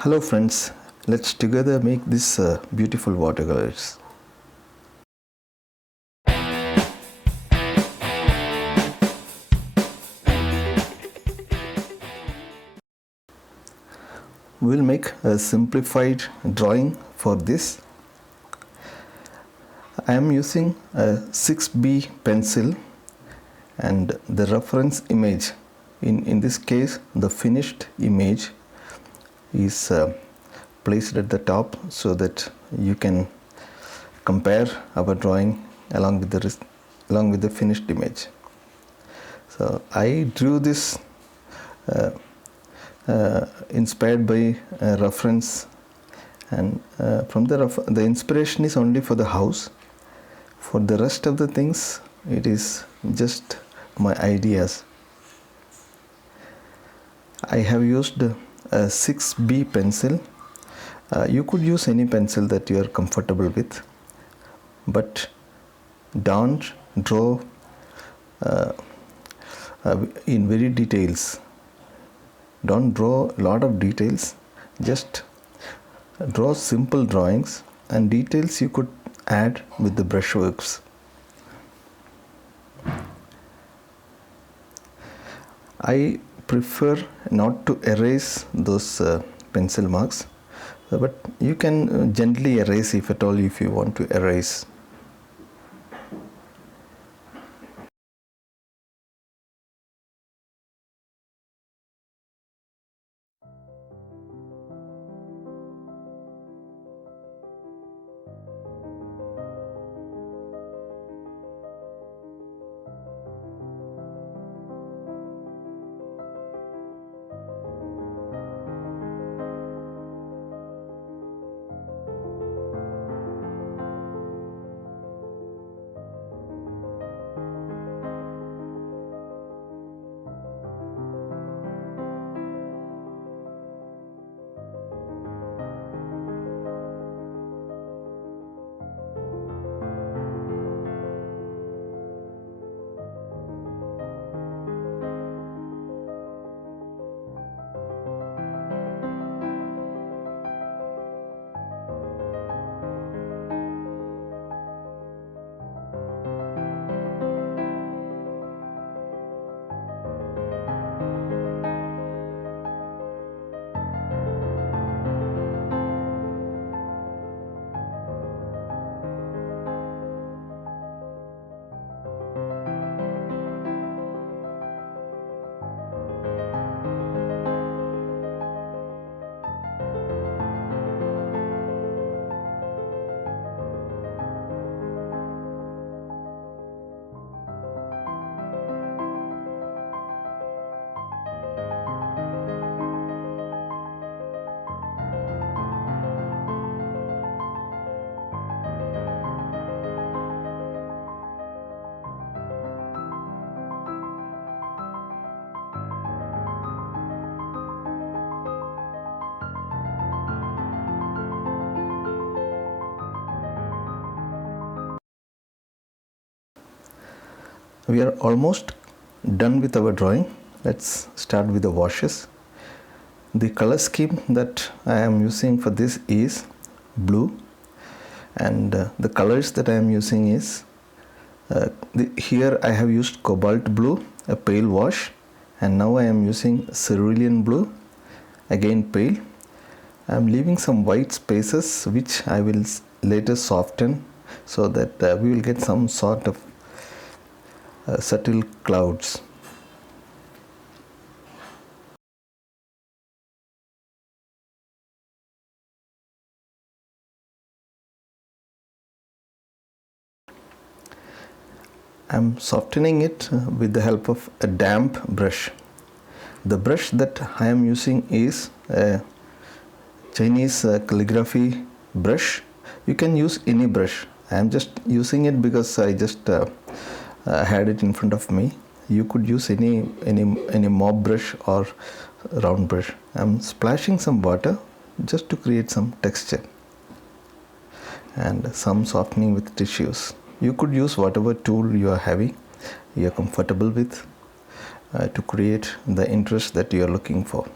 Hello friends, let's together make this beautiful watercolors. We'll make a simplified drawing for this. I am using a 6B pencil and the reference image. In this case, the finished image is placed at the top so that you can compare our drawing along with the finished image. So I drew this inspired by a reference, and from the inspiration is only for the house. For the rest of the things, it is just my ideas. I have used a 6B pencil. You could use any pencil that you are comfortable with, but don't draw in very details. Don't draw a lot of details, just draw simple drawings, and details you could add with the brushworks. I prefer not to erase those pencil marks, but you can gently erase if at all if you want to erase. We are almost done with our drawing. Let's start with the washes. The color scheme that I am using for this is blue, and the colors that I am using is here I have used Cobalt Blue, a pale wash, and now I am using Cerulean Blue, again pale. I am leaving some white spaces which I will later soften so that we will get some sort of subtle clouds. I am softening it with the help of a damp brush. The brush that I am using is a Chinese calligraphy brush. You can use any brush. I am just using it because I just had it in front of me. You could use any mop brush or round brush. I'm splashing some water just to create some texture and some softening with tissues. You could use whatever tool you are having, you are comfortable with, to create the interest that you are looking for.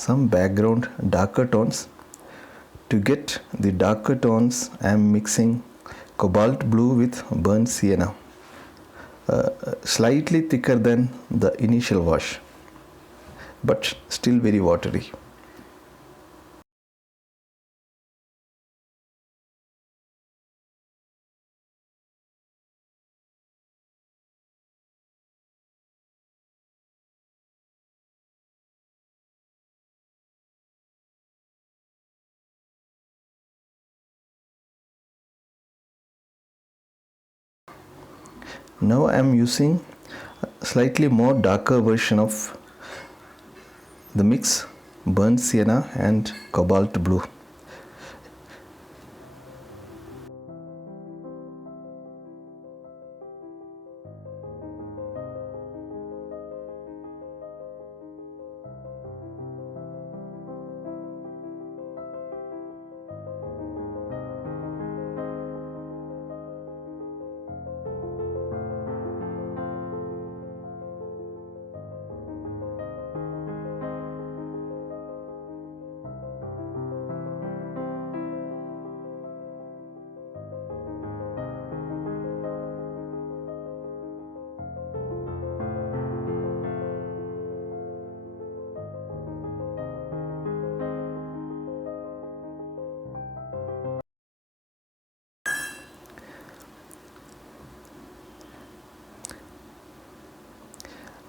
some background darker tones. To get the darker tones, I am mixing cobalt blue with burnt sienna, slightly thicker than the initial wash, but still very watery. Now I am using a slightly more darker version of the mix, burnt sienna and cobalt blue.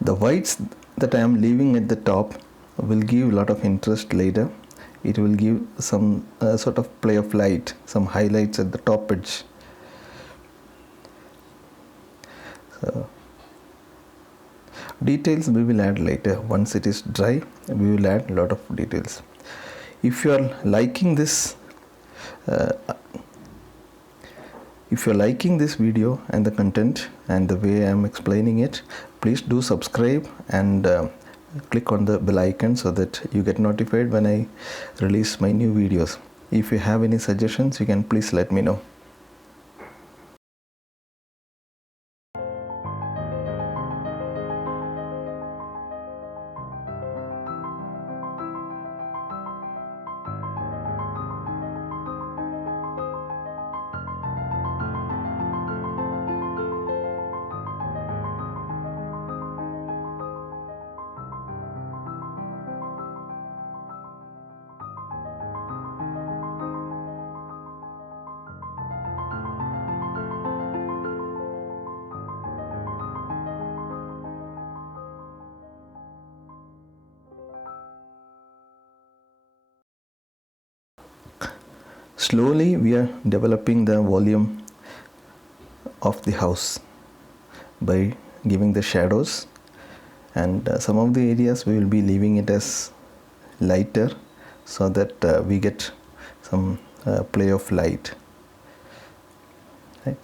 The whites that I am leaving at the top will give a lot of interest later. It will give some sort of play of light, some highlights at the top edge. So, details we will add later. Once it is dry, we will add a lot of details. If you are liking this video and the content and the way I am explaining it, please do subscribe and click on the bell icon so that you get notified when I release my new videos. If you have any suggestions, you can please let me know. Slowly we are developing the volume of the house by giving the shadows, and some of the areas we will be leaving it as lighter so that we get some play of light. Right.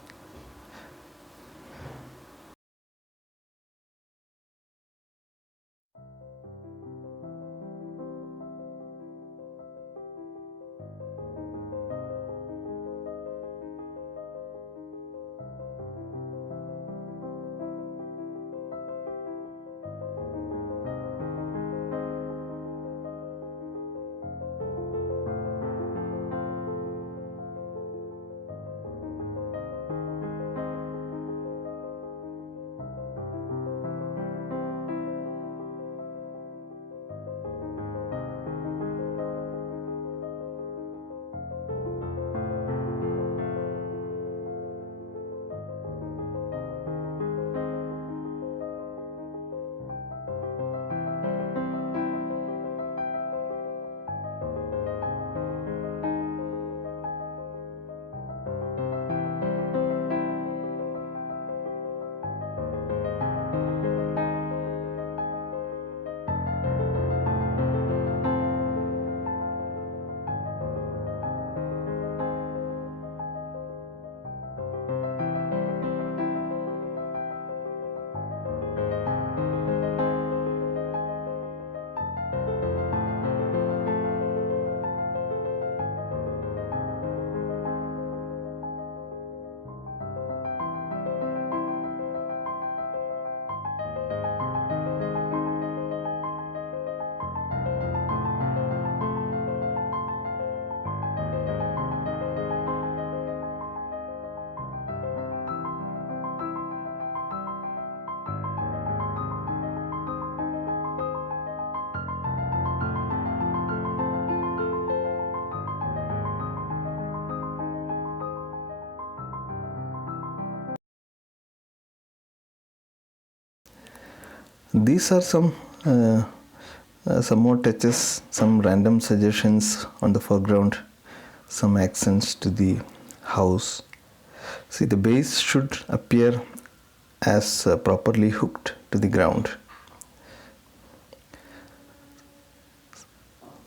These are some more touches, some random suggestions on the foreground, some accents to the house. See, the base should appear as properly hooked to the ground.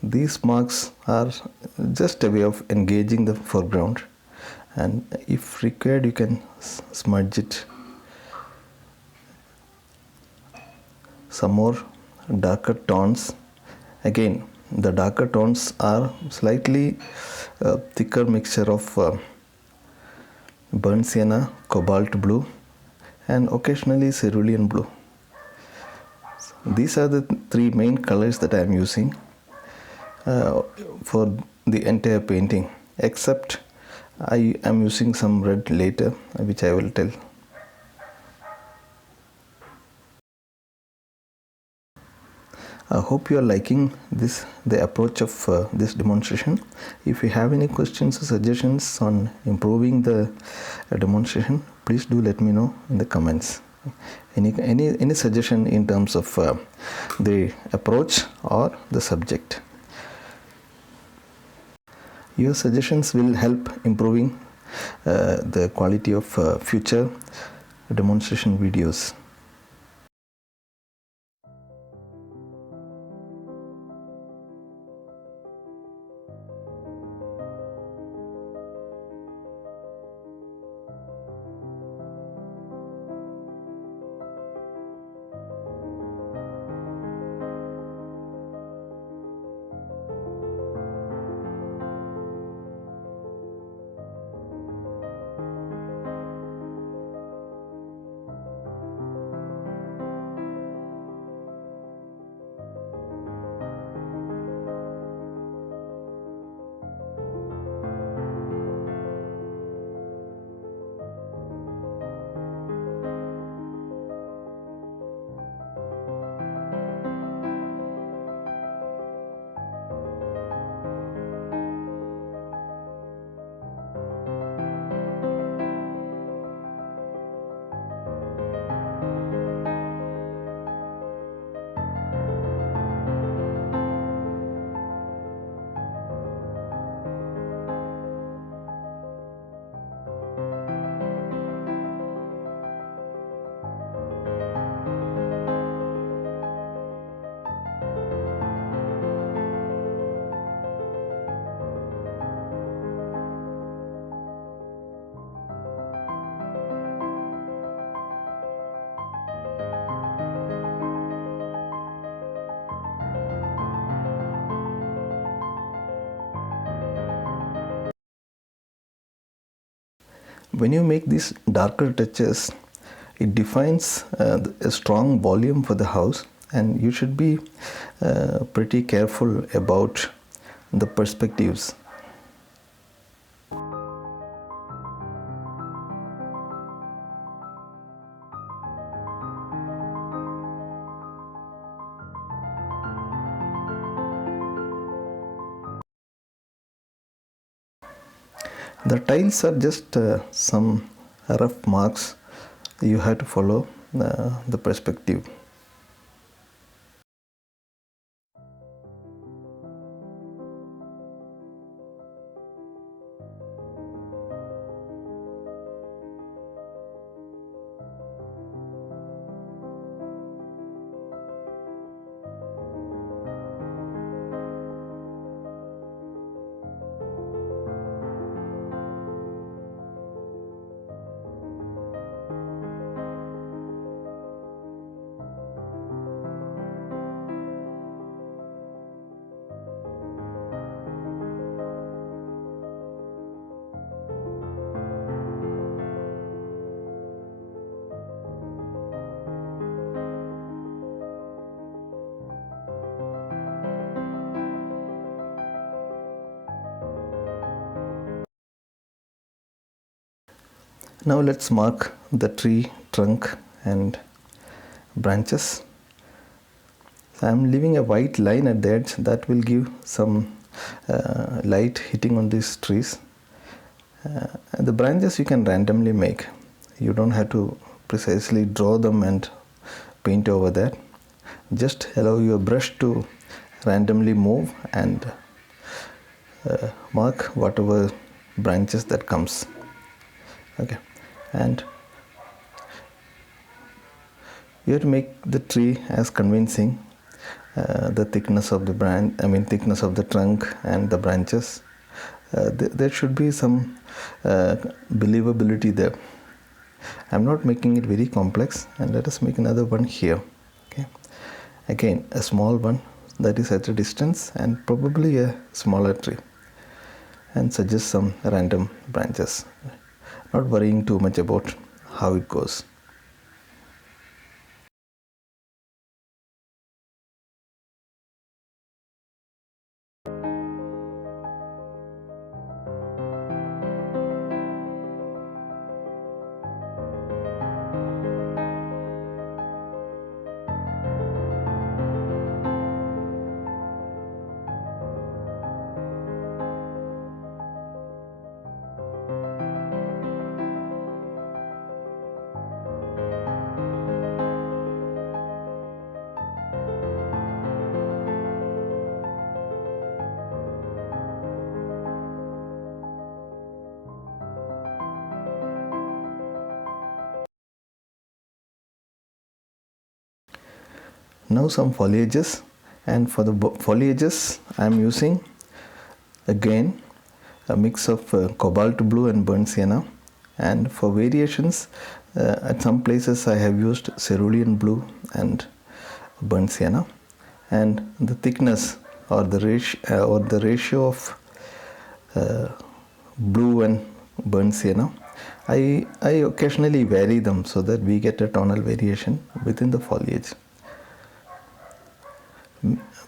These marks are just a way of engaging the foreground, and if required you can smudge it. Some more darker tones. Again, the darker tones are slightly thicker mixture of burnt sienna, cobalt blue, and occasionally cerulean blue. These are the three main colors that I am using for the entire painting, except I am using some red later, which I will tell. I hope you are liking the approach of this demonstration. If you have any questions or suggestions on improving the demonstration, please do let me know in the comments. Any suggestion in terms of the approach or the subject. Your suggestions will help improving the quality of future demonstration videos. When you make these darker touches, it defines a strong volume for the house, and you should be pretty careful about the perspectives. The tiles are just some rough marks. You have to follow the perspective. Now let's mark the tree trunk and branches. So I'm leaving a white line at the edge that will give some light hitting on these trees. And the branches you can randomly make. You don't have to precisely draw them and paint over that. just allow your brush to randomly move and mark whatever branches that comes. Okay, and you have to make the tree as convincing. The thickness of the thickness of the trunk and the branches. There should be some believability there. I'm not making it very complex, and let us make another one here. Okay, again a small one that is at a distance and probably a smaller tree, and suggest some random branches, not worrying too much about how it goes. Now some foliages, and for the foliages I am using again a mix of cobalt blue and burnt sienna, and for variations at some places I have used cerulean blue and burnt sienna, and the thickness or the ratio of blue and burnt sienna, I occasionally vary them so that we get a tonal variation within the foliage.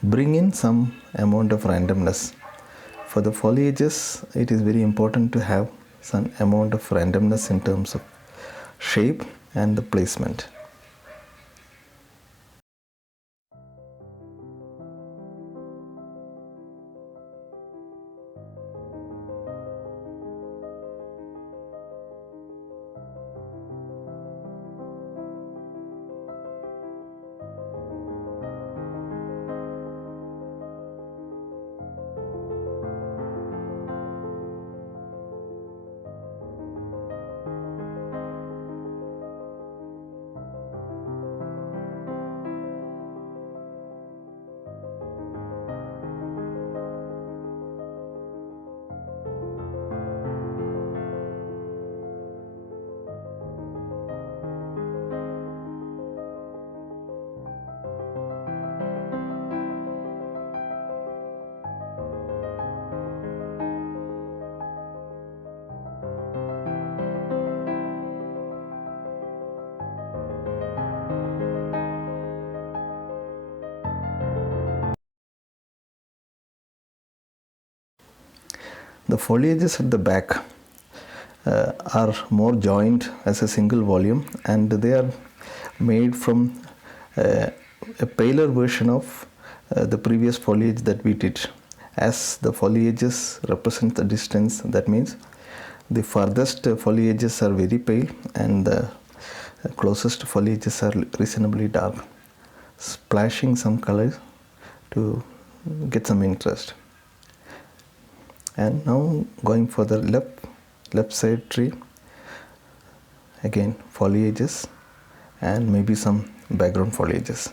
Bring in some amount of randomness. For the foliages, it is very important to have some amount of randomness in terms of shape and the placement. The foliages at the back are more joined as a single volume, and they are made from a paler version of the previous foliage that we did. As the foliages represent the distance, that means the farthest foliages are very pale and the closest foliages are reasonably dark, splashing some color to get some interest. And now going for the left side tree, again foliages and maybe some background foliages.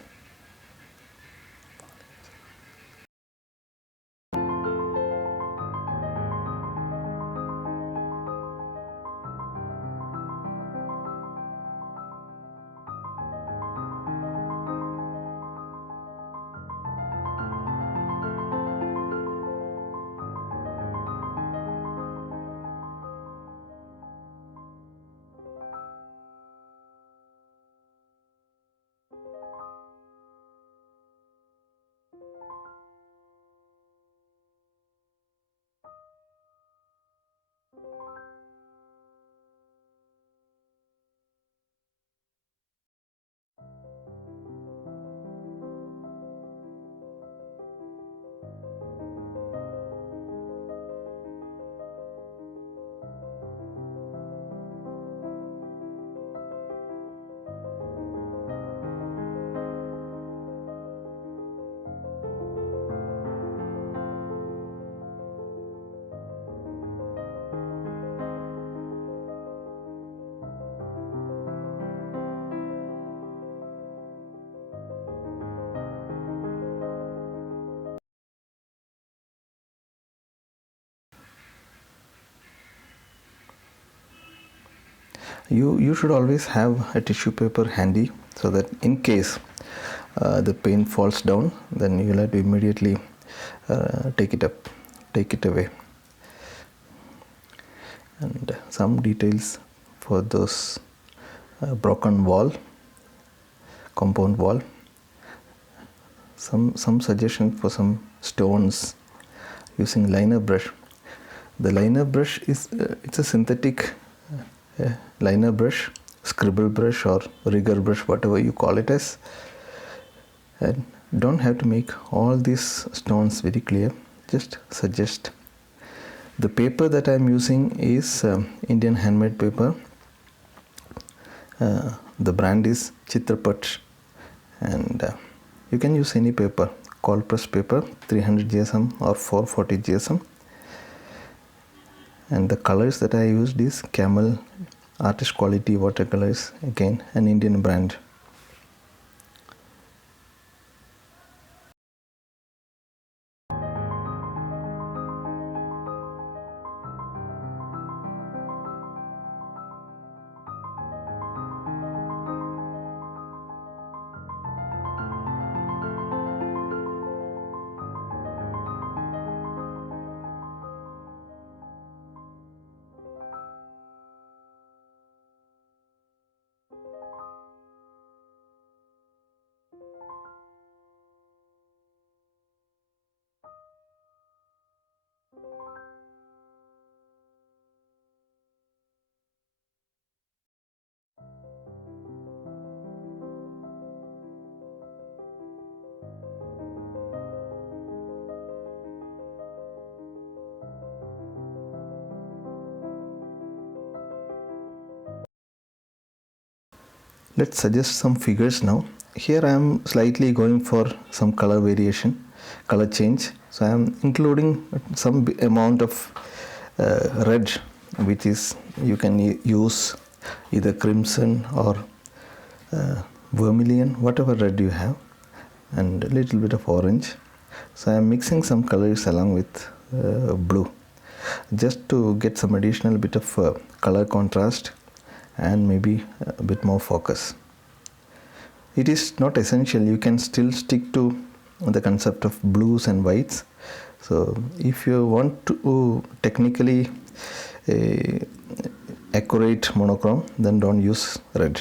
You should always have a tissue paper handy, so that in case the paint falls down, then you'll have to immediately take it away. And some details for those broken wall, compound wall. Some suggestion for some stones using liner brush. The liner brush is it's a synthetic liner brush, scribble brush or rigger brush, whatever you call it as. And don't have to make all these stones very clear, just suggest. The paper that I am using is Indian handmade paper. The brand is Chitrapat, and you can use any paper, cold press paper, 300 GSM or 440 GSM. And the colors that I used is Camel artist quality watercolors, again an Indian brand. Let's suggest some figures now. Here I am slightly going for some color variation, color change. So I am including some amount of red, which is you can use either crimson or vermilion, whatever red you have, and a little bit of orange. So I am mixing some colors along with blue, just to get some additional bit of color contrast and maybe a bit more focus. It is not essential, you can still stick to the concept of blues and whites. So if you want to technically accurate monochrome, then don't use red.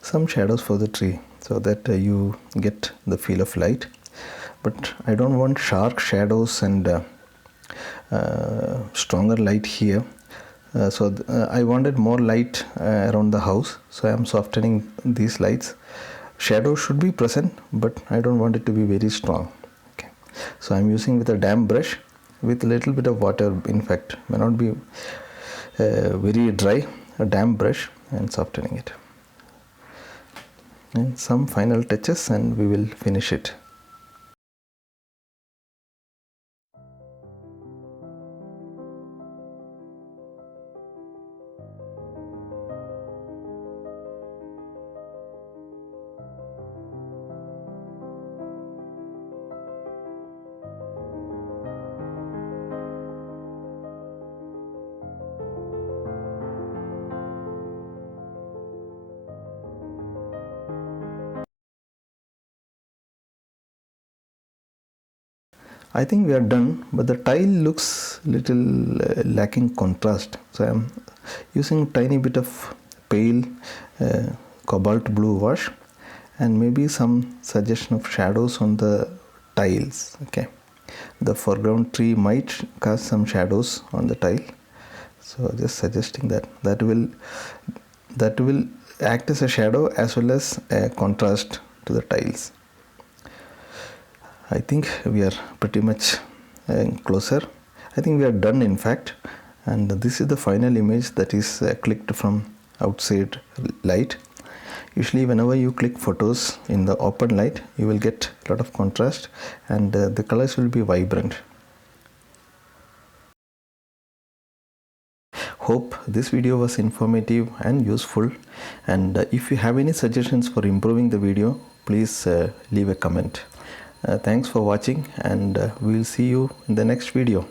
Some shadows for the tree, so that you get the feel of light, but I don't want sharp shadows and stronger light here. I wanted more light around the house, so I am softening these lights. Shadow should be present, but I don't want it to be very strong. Okay, so I am using with a damp brush with a little bit of water. In fact, may not be very dry, a damp brush, and softening it. And some final touches and we will finish it. I think we are done, but the tile looks little lacking contrast. So I am using tiny bit of pale cobalt blue wash and maybe some suggestion of shadows on the tiles. Okay, the foreground tree might cast some shadows on the tile, so just suggesting that will act as a shadow as well as a contrast to the tiles. I think we are pretty much closer. I think we are done in fact, and this is the final image that is clicked from outside light. Usually whenever you click photos in the open light, you will get a lot of contrast and the colors will be vibrant. Hope this video was informative and useful, and if you have any suggestions for improving the video, please leave a comment. Thanks for watching, and we will see you in the next video.